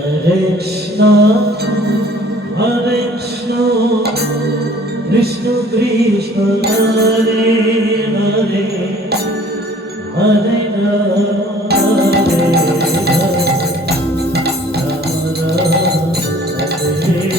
Krishna, Hare Krishna, Krishna Krishna, Hare Hare, Hare Rama, Hare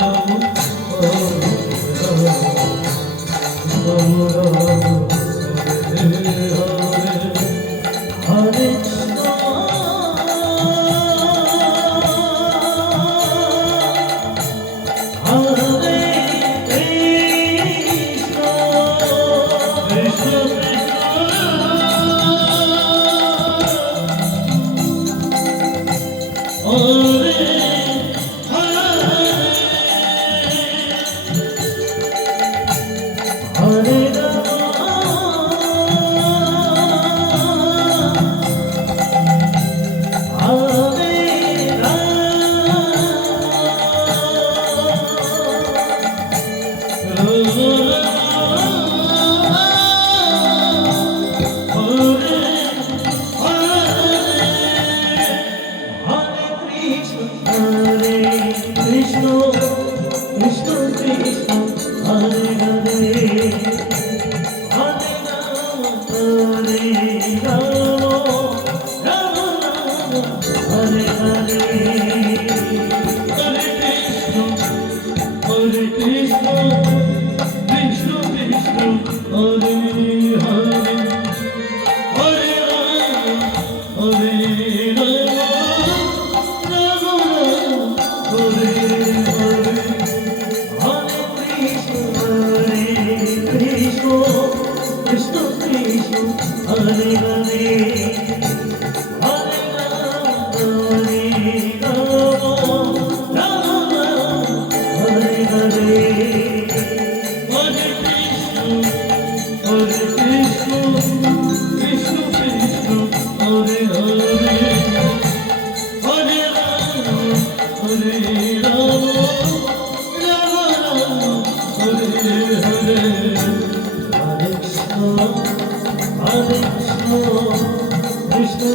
Thank you. Hare Hare Cristo. Krishna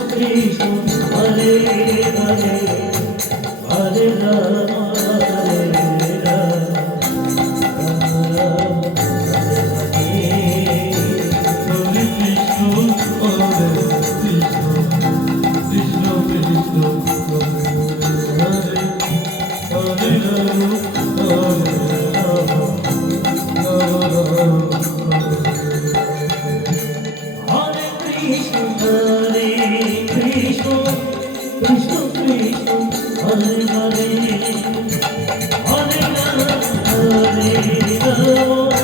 Krishna Hare Hare Hare Ram Hare Hare Hare Hare